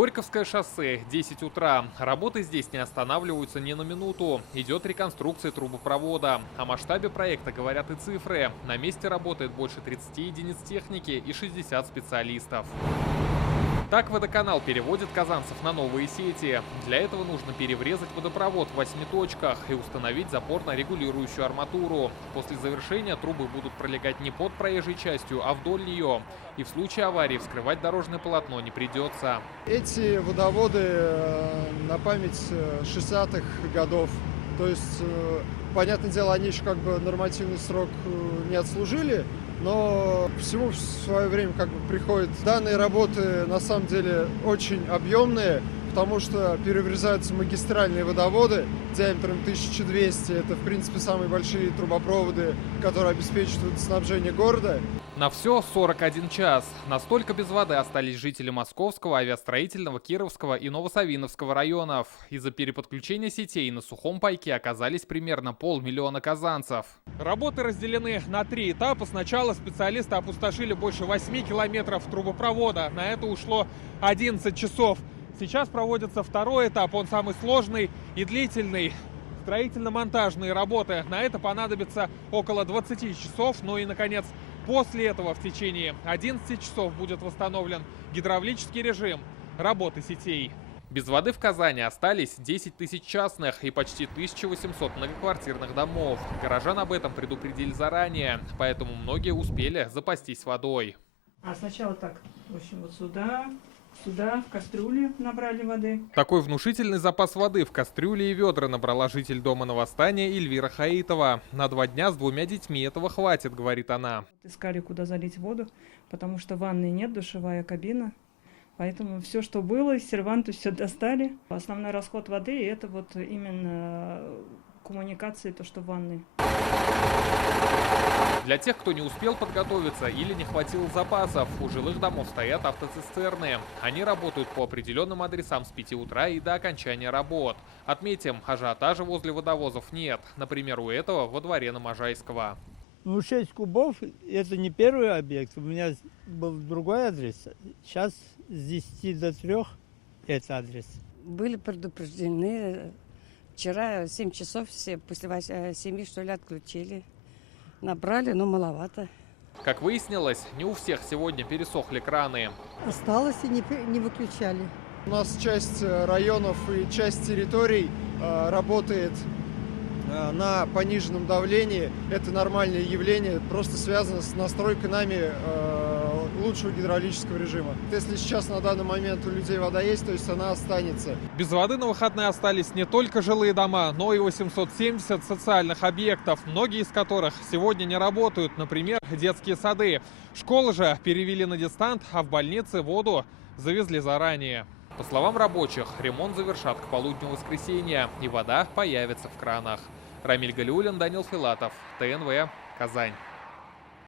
Горьковское шоссе, 10 утра. Работы здесь не останавливаются ни на минуту. Идет реконструкция трубопровода. О масштабе проекта говорят и цифры. На месте работает больше 30 единиц техники и 60 специалистов. Так водоканал переводит казанцев на новые сети. Для этого нужно переврезать водопровод в 8 точках и установить запорно-регулирующую арматуру. После завершения трубы будут пролегать не под проезжей частью, а вдоль нее. И в случае аварии вскрывать дорожное полотно не придется. Эти водоводы на память 60-х годов. То есть, понятное дело, они еще как бы нормативный срок не отслужили, но всему в свое время как бы приходят. Данные работы на самом деле очень объемные, потому что переврезаются магистральные водоводы диаметром 1200. Это, в принципе, самые большие трубопроводы, которые обеспечивают водоснабжение города. На все 41 час. Настолько без воды остались жители Московского, Авиастроительного, Кировского и Новосавиновского районов. Из-за переподключения сетей на сухом пайке оказались примерно 500 000 казанцев. Работы разделены на 3 этапа. Сначала специалисты опустошили больше 8 километров трубопровода. На это ушло 11 часов. Сейчас проводится второй этап, он самый сложный и длительный. Строительно-монтажные работы. На это понадобится около 20 часов. Ну и, наконец, после этого в течение 11 часов будет восстановлен гидравлический режим работы сетей. Без воды в Казани остались 10 тысяч частных и почти 1800 многоквартирных домов. Горожан об этом предупредили заранее, поэтому многие успели запастись водой. А сначала так, в общем, вот сюда, в кастрюле набрали воды. Такой внушительный запас воды в кастрюле и ведра набрала житель дома на Восстания Эльвира Хаитова. На 2 дня с 2 детьми этого хватит, говорит она. Искали, куда залить воду, потому что ванны нет, душевая кабина. Поэтому все, что было, из серванта все достали. Основной расход воды – это вот именно коммуникации, то, что в ванной. Для тех, кто не успел подготовиться или не хватило запасов, у жилых домов стоят автоцистерны. Они работают по определенным адресам с 5 утра и до окончания работ. Отметим, ажиотажа возле водовозов нет. Например, у этого во дворе на Можайского. 6 кубов – это не первый объект. У меня был другой адрес. Сейчас с 10 до 3 это адрес. Были предупреждены. Вчера 7 часов все после 7, что ли, отключили. Набрали, но маловато. Как выяснилось, не у всех сегодня пересохли краны. Осталось и не выключали. У нас часть районов и часть территорий работает на пониженном давлении. Это нормальное явление, просто связано с настройкой нами лучшего гидравлического режима. Если сейчас на данный момент у людей вода есть, то есть она останется. Без воды на выходные остались не только жилые дома, но и 870 социальных объектов, многие из которых сегодня не работают, например, детские сады. Школы же перевели на дистант, а в больнице воду завезли заранее. По словам рабочих, ремонт завершат к полудню воскресенья, и вода появится в кранах. Рамиль Галиуллин, Данил Филатов, ТНВ, Казань.